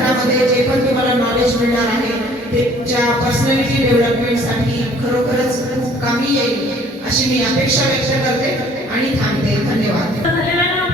शास्त्रामध्ये जे पण तुम्हाला नॉलेज मिळणार आहे त्याच्या पर्सनॅलिटी डेव्हलपमेंटसाठी खरोखरच खूप कामी येईल अशी मी अपेक्षा व्यक्त करते आणि थांबते. धन्यवाद.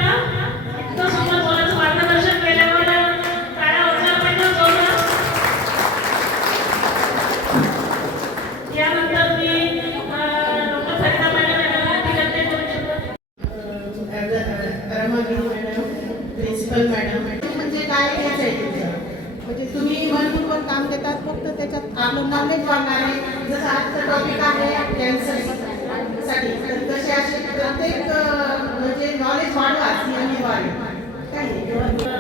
त्याच्यात आपलं नॉलेज वाढणार आहे. जसं आजचं टॉपिक आहे कॅन्सरसाठी. तर तसे असे प्रत्येक म्हणजे नॉलेज वाढवा सीएमए वाढेल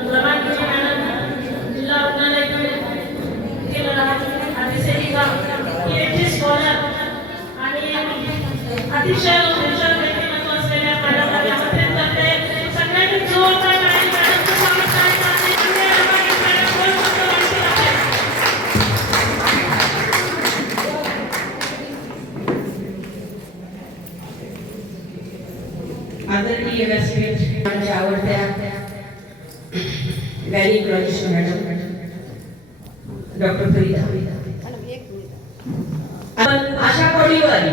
आदरणीय व्यासपीठ आमच्या आवडत्या गायनिकॉलॉजिस्ट मॅडम डॉक्टर फरीदा आपण अशा कोळीवर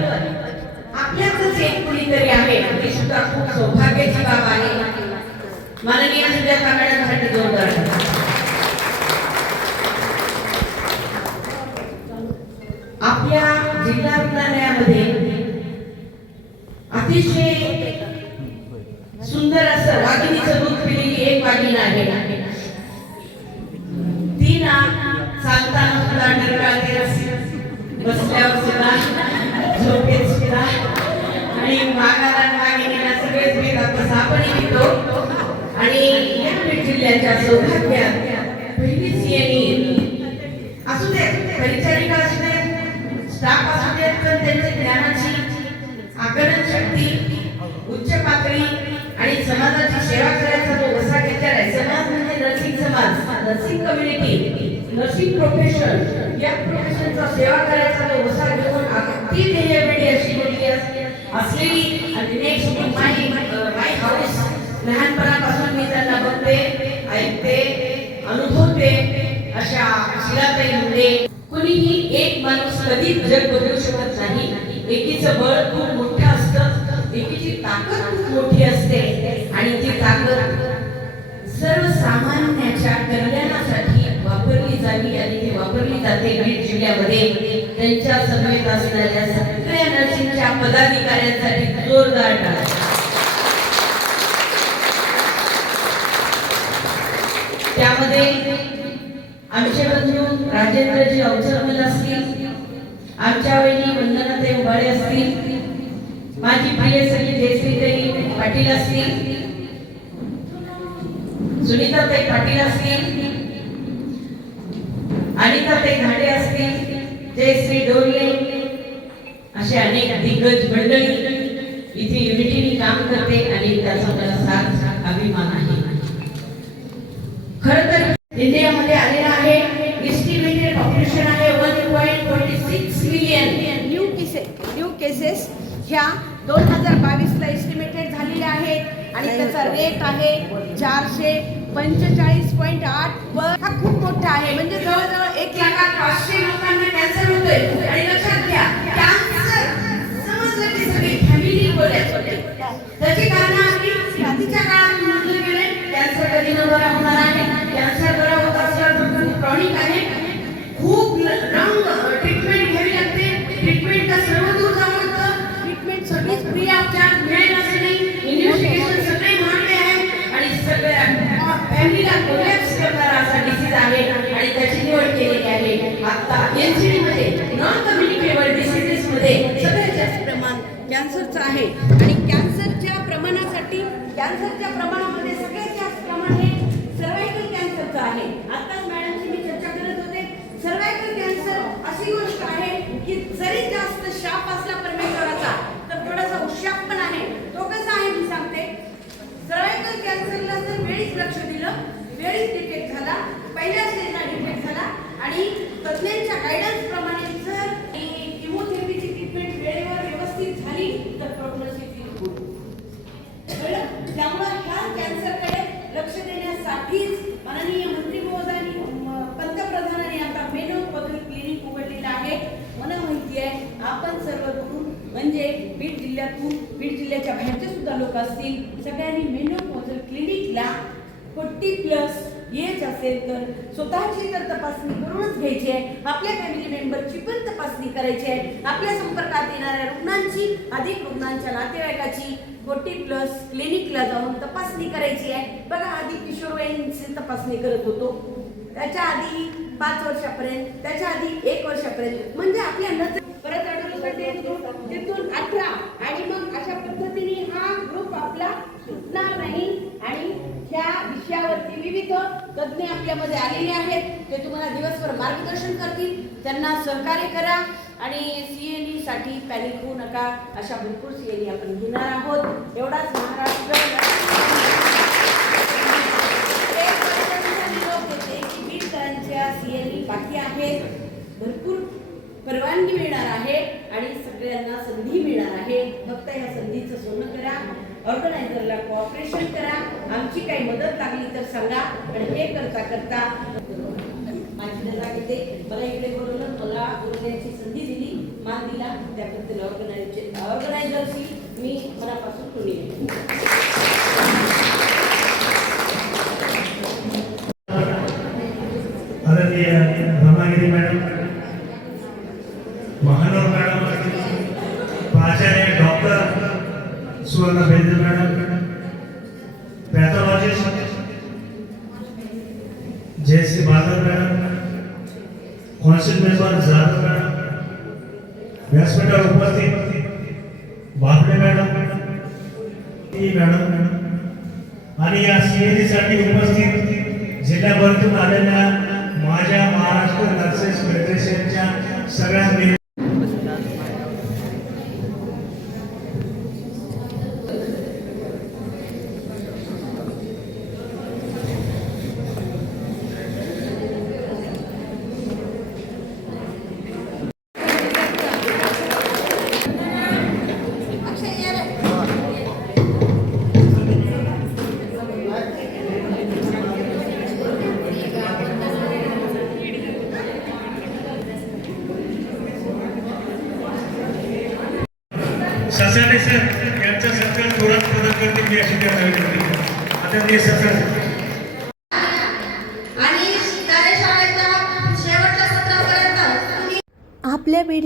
आपल्यातच एक कुणीतरी आहे ती सुद्धा खूप सौभाग्याची बाब आहे माननीय सुजाता मॅडमसाठी जोरदार आपल्या जिल्हा रुग्णालयामध्ये अतिशय बसल्यावर सुद्धा झोपेत सुद्धा आणि वाघाला आणि सगळेच भेटतात तसं आणि जिल्ह्याच्या सौभाग्यात पहिलीच येणी असू दे परिचारिका असू दे स्टाफ असू दे तर त्यांच्या ज्ञानाची आकलन शक्ती उच्च पातळी आणि समाजाची सेवा करायचा जो वसा घेतलेला आहे समाज म्हणजे नर्सिंग समाज नर्सिंग कम्युनिटी नर्सिंग प्रोफेशन या त्यांचा सेवा करायचा व्यवसाय घेऊन अगदी ध्येयवेळी अशी मुलगी असलेली आणि नेक्स्ट माय हाऊस लहानपणापासून मी त्यांना बघते ऐकते अनुभवते अशा शिलाताई मुंडे कुणीही एक माणूस कधीच जग बदलू शकत नाही. एकीचं बळ खूप मोठं असतं एकीची ताकद खूप मोठी असते. आणि ती ताकद सर्वसामान्याच्या कल्याणासाठी वापरली जावी आणि ती वापरली जाते बीड जिल्ह्यामध्ये त्यांच्या समेत असणाऱ्या सगळ्या नर्सिंगच्या पदाधिकाऱ्यांसाठी जोरदार टाळा. त्यामध्ये आमचे बंधू राजेंद्रजी अवचरमल असतील आमच्या वहिनी वंदनाताई उभाळे असतील माझी प्रिय सखी जयश्रीताई पाटील असतील सुनीताताई पाटील असतील जयश्री डोरले असे अनेक दिग्गज मंडळी इथे युनिटीने काम करते आणि त्याचा मला साथ अभिमान आहे. खर तर इंडियामध्ये आलेला आहे. एस्टिमेटेड पॉप्युलेशन आहे. One point twenty six million new cases new cases ह्या दोन हजार बावीसला एस्टिमेटेड झालेल्या आहेत. आणि त्याचा रेट आहे चारशे पंचेचाळीस पॉईंट आठ वर हा खूप मोठा आहे. म्हणजे जवळजवळ एक लाख पाचशे लोकांना कॅन्सर होतोय. आणि लक्षात घ्या कॅन्सर समजलं की सगळी फॅमिली बोलत होते त्याची कारण आधीच्या काळात म्हटलं गेले कॅन्सर कधी न बरा होणार आहे. कॅन्सर बरा होत असल्यावर क्रॉनिक आहे खूप रंग ट्रीटमेंट घ्यावी लागते ट्रीटमेंट का सर्व दूर जावं लागतं ट्रीटमेंट सगळीच फ्री ऑफ चार्ज मिळेल असं नाही इन्व्हेस्टिगेशन सगळे महागडे आहे आणि सगळ्या फॅमिलीला कोलॅप्स करणारा असा डिसीज आहे आणि त्याची निवड केलेली आहे आता एनसीडी मध्ये नॉन कम्युनिकेबल डिसीजेस मध्ये सगळ्यात जास्त प्रमाण कॅन्सरचं आहे. आणि कॅन्सरच्या प्रमाणासाठी कॅन्सरच्या प्रमाणामध्ये सगळ्यात जास्त प्रमाण हे सर्वायकल कॅन्सरचं आहे. आताच मॅडमशी मी चर्चा करत होते. सर्वायकल कॅन्सर अशी गोष्ट आहे की जरी जास्त शाप असला परमेश्वराचा तर थोडासा उशाप पण आहे. तो कसा आहे मी सांगते. सर्वायकल कॅन्सरला जर वेळीच लक्ष दिलं वेळीच डिटेक्ट झाला पहिल्या स्टेजला डिटेक्ट झाला आणि तज्ज्ञांच्या गायडन्स प्रमाणे करण्यासाठीच माननीय मंत्री महोदयांनी पंतप्रधानांनी आता मेनो पदवी क्लिनिक उघडलेलं आहे. मला माहिती आहे आपण सर्व म्हणजे बीड जिल्ह्यातून बीड जिल्ह्याच्या बाहेरचे सुद्धा लोक असतील सगळ्यांनी मेनो क्लिनिकला फोर्टी प्लस एज असेल तर स्वतःची तर तपासणी करूनच घ्यायची आहे. आपल्या फॅमिली मेंबरची पण तपासणी करायची आहे. आपल्या संपर्कात येणाऱ्या रुग्णांची अधिक रुग्णांच्या नातेवाईकाची फोर्टी प्लस क्लिनिकला जाऊन तपासणी करायची आहे. बघा आधी किशोरवयींची तपासणी करत होतो. त्याच्या आधी पाच वर्षापर्यंत त्याच्या आधी एक वर्षापर्यंत. म्हणजे आपल्या नजर त्या विषयावरती विविध तज्ज्ञ आपल्यामध्ये आलेले आहेत. ते तुम्हाला दिवसभर मार्गदर्शन करतील. त्यांना सहकार्य करा आणि सी एन ई साठी पॅनिक होऊ नका. अशा भरपूर सी एन ई आपण घेणार आहोत. एवढाच महाराष्ट्र. बाकी आहेत. भरपूर परवानगी मिळणार आहे आणि सगळ्यांना संधी मिळणार आहे. फक्त ऑर्गनायझरला कॉपरेशन करा. आमची काही मदत लागली तर सांगा. आणि हे करता करता माझी रजा घेते मला इकडे बोलवलं. मला बोलण्याची संधी दिली. मान दिला. त्याबद्दल ऑर्गनायझर ऑर्गनायझरशी मी मनापासून तुम्ही आहे. आदरणीय madam doctor Suvarna Bendre madam? Pathologist Jayashree Badal madam? Council member Jadhav madam? व्यासपीठावर उपस्थित बाबडे मॅडम? ती मॅडम? आणि या सीएडी साठी उपस्थित जिल्ह्याभरातून आलेल्या माझ्या महाराष्ट्र नर्सेस फेडरेशनच्या सगळ्या मे- ससाने सर यांचा सरकार थोडाच मदत करतील मी अशी त्या विनंती आदरणीय सत्कार आणि